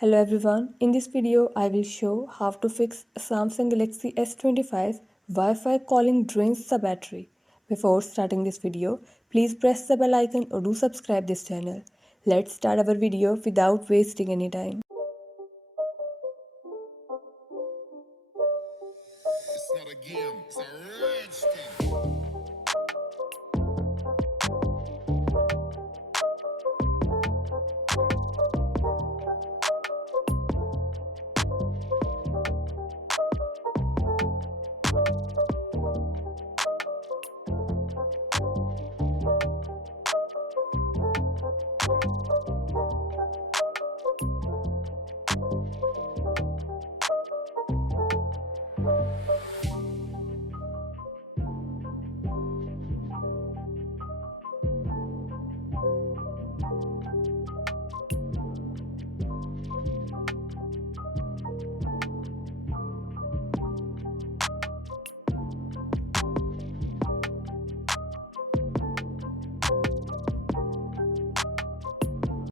Hello everyone, in this video I will show how to fix Samsung Galaxy S25 Wi-Fi calling drains the battery. Before starting this video, please press the bell icon or do subscribe this channel. Let's start our video without wasting any time.